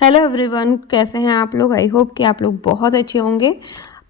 Hello everyone, कैसे हैं आप लोग। आई होप कि आप लोग बहुत अच्छे होंगे।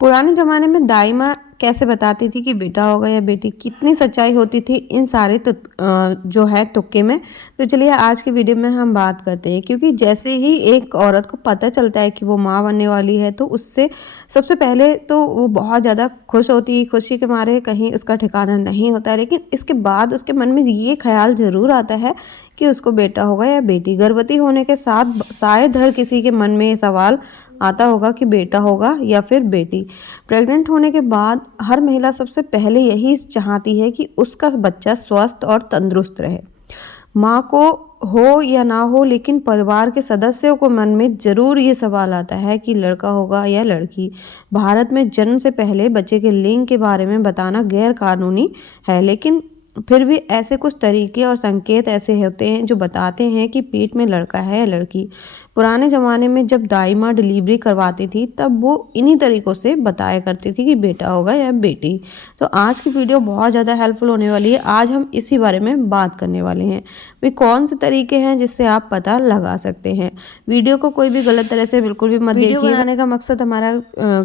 पुराने ज़माने में दाई माँ कैसे बताती थी कि बेटा होगा या बेटी, कितनी सच्चाई होती थी इन सारे जो है तुक्के में। तो चलिए आज की वीडियो में हम बात करते हैं, क्योंकि जैसे ही एक औरत को पता चलता है कि वो माँ बनने वाली है तो उससे सबसे पहले तो वो बहुत ज़्यादा खुश होती है। खुशी के मारे कहीं उसका ठिकाना नहीं होता है, लेकिन इसके बाद उसके मन में ये ख्याल ज़रूर आता है कि उसको बेटा होगा या बेटी। गर्भवती होने के साथ शायद हर किसी के मन में ये सवाल आता होगा कि बेटा होगा या फिर बेटी। प्रेग्नेंट होने के बाद हर महिला सबसे पहले यही चाहती है कि उसका बच्चा स्वस्थ और तंदुरुस्त रहे। माँ को हो या ना हो, लेकिन परिवार के सदस्यों को मन में जरूर ये सवाल आता है कि लड़का होगा या लड़की। भारत में जन्म से पहले बच्चे के लिंग के बारे में बताना गैर कानूनी है, लेकिन फिर भी ऐसे कुछ तरीके और संकेत ऐसे होते हैं जो बताते हैं कि पेट में लड़का है या लड़की। पुराने ज़माने में जब दाई माँ डिलीवरी करवाती थी तब वो इन्हीं तरीक़ों से बताया करती थी कि बेटा होगा या बेटी। तो आज की वीडियो बहुत ज़्यादा हेल्पफुल होने वाली है। आज हम इसी बारे में बात करने वाले हैं, वे कौन से तरीके हैं जिससे आप पता लगा सकते हैं। वीडियो को कोई भी गलत तरह से बिल्कुल भी मत देखिए। वीडियो बनाने का मकसद हमारा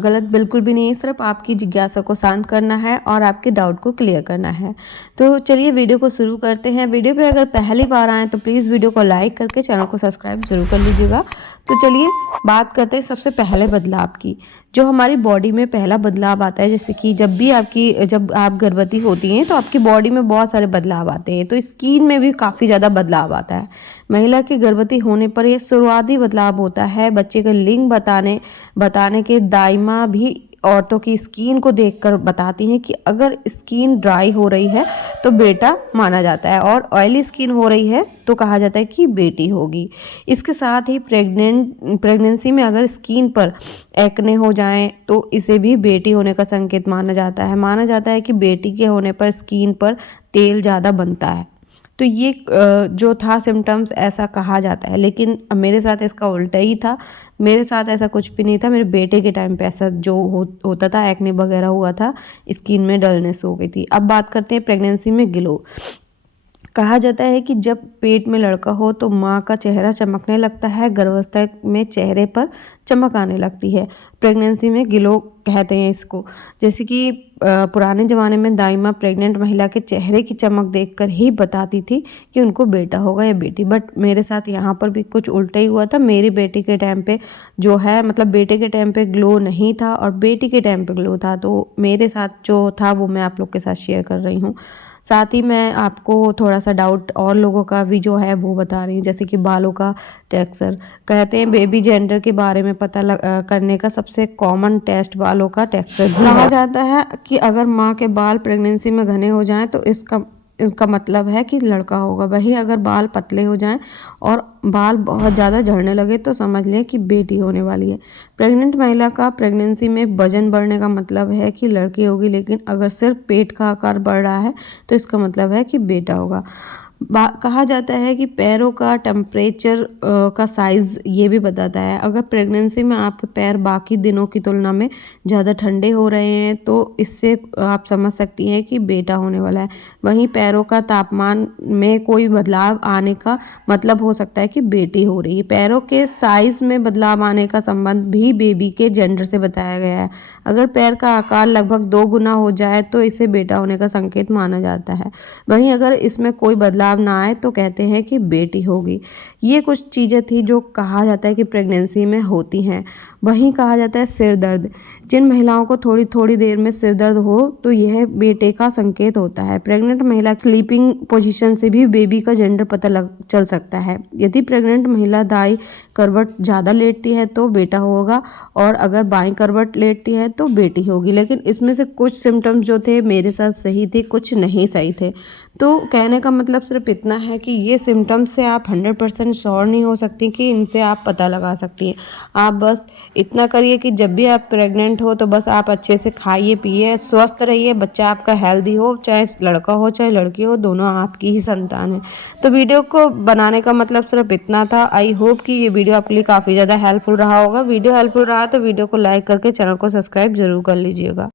गलत बिल्कुल भी नहीं है, सिर्फ आपकी जिज्ञासा को शांत करना है और आपके डाउट को क्लियर करना है। तो चलिए वीडियो को शुरू करते हैं। वीडियो पे अगर पहली बार आए तो प्लीज़ वीडियो को लाइक करके चैनल को सब्सक्राइब जरूर कर लीजिएगा। तो चलिए बात करते हैं सबसे पहले बदलाव की। जो हमारी बॉडी में पहला बदलाव आता है, जैसे कि जब आप गर्भवती होती हैं तो आपकी बॉडी में बहुत सारे बदलाव आते हैं। तो स्किन में भी काफ़ी ज़्यादा बदलाव आता है। महिला के गर्भवती होने पर यह शुरुआती बदलाव होता है। बच्चे का लिंग बताने के दाई माँ भी औरतों की स्किन को देखकर बताती हैं कि अगर स्किन ड्राई हो रही है तो बेटा माना जाता है, और ऑयली स्किन हो रही है तो कहा जाता है कि बेटी होगी। इसके साथ ही प्रेगनेंसी में अगर स्किन पर एक्ने हो जाएं तो इसे भी बेटी होने का संकेत माना जाता है। माना जाता है कि बेटी के होने पर स्किन पर तेल ज़्यादा बनता है। तो ये जो था सिम्टम्स ऐसा कहा जाता है, लेकिन मेरे साथ इसका उल्टा ही था। मेरे साथ ऐसा कुछ भी नहीं था। मेरे बेटे के टाइम पे ऐसा जो होता था, एक्ने वगैरह हुआ था, स्किन में डलनेस हो गई थी। अब बात करते हैं प्रेगनेंसी में ग्लो। कहा जाता है कि जब पेट में लड़का हो तो माँ का चेहरा चमकने लगता है, गर्भावस्था में चेहरे पर चमक आने लगती है। प्रेगनेंसी में ग्लो कहते हैं इसको। जैसे कि पुराने ज़माने में दाई माँ प्रेग्नेंट महिला के चेहरे की चमक देखकर ही बताती थी कि उनको बेटा होगा या बेटी। बट मेरे साथ यहाँ पर भी कुछ उल्टा ही हुआ था। मेरी बेटी के टाइम पे जो है, मतलब बेटे के टाइम पे ग्लो नहीं था और बेटी के टाइम पे ग्लो था। तो मेरे साथ जो था वो मैं आप लोग के साथ शेयर कर रही हूँ। साथ ही मैं आपको थोड़ा सा डाउट और लोगों का भी जो है वो बता रही हूँ, जैसे कि बालों का टेक्सचर। कहते हैं बेबी जेंडर के बारे में पता करने का सबसे कॉमन टेस्ट बालों का टेक्सचर कहा जाता है कि अगर माँ के बाल प्रेगनेंसी में घने हो जाएं तो इसका मतलब है कि लड़का होगा। वहीं अगर बाल पतले हो जाएं और बाल बहुत ज़्यादा झड़ने लगे तो समझ लें कि बेटी होने वाली है। प्रेग्नेंट महिला का प्रेगनेंसी में वजन बढ़ने का मतलब है कि लड़की होगी, लेकिन अगर सिर्फ पेट का आकार बढ़ रहा है तो इसका मतलब है कि बेटा होगा। कहा जाता है कि पैरों का टेम्परेचर का साइज़ ये भी बताता है। अगर प्रेगनेंसी में आपके पैर बाकी दिनों की तुलना में ज़्यादा ठंडे हो रहे हैं तो इससे आप समझ सकती हैं कि बेटा होने वाला है। वहीं पैरों का तापमान में कोई बदलाव आने का मतलब हो सकता है कि बेटी हो रही है। पैरों के साइज़ में बदलाव आने का संबंध भी बेबी के जेंडर से बताया गया है। अगर पैर का आकार लगभग 2 गुना हो जाए तो इसे बेटा होने का संकेत माना जाता है। वहीं अगर इसमें कोई बदलाव ना आए तो कहते हैं कि बेटी होगी। ये कुछ चीज़ें थी जो कहा जाता है कि प्रेगनेंसी में होती हैं। वहीं कहा जाता है सिर दर्द। जिन महिलाओं को थोड़ी थोड़ी देर में सिर दर्द हो तो यह बेटे का संकेत होता है। प्रेग्नेंट महिला स्लीपिंग पोजीशन से भी बेबी का जेंडर पता चल सकता है। यदि प्रेग्नेंट महिला दाई करवट ज़्यादा लेटती है तो बेटा होगा, और अगर बाईं करवट लेटती है तो बेटी होगी। लेकिन इसमें से कुछ सिम्टम्स जो थे मेरे साथ सही थे, कुछ नहीं सही थे। तो कहने का मतलब सिर्फ इतना है कि ये सिम्टम्स से आप 100% श्योर नहीं हो सकती कि इनसे आप पता लगा सकती हैं। आप बस इतना करिए कि जब भी आप प्रेग्नेंट हो तो बस आप अच्छे से खाइए पिए, स्वस्थ रहिए, बच्चा आपका हेल्दी हो, चाहे लड़का हो चाहे लड़की हो, दोनों आपकी ही संतान है। तो वीडियो को बनाने का मतलब सिर्फ इतना था। आई होप कि ये वीडियो आपके लिए काफ़ी ज़्यादा हेल्पफुल रहा होगा। वीडियो हेल्पफुल रहा तो वीडियो को लाइक करके चैनल को सब्सक्राइब जरूर कर लीजिएगा।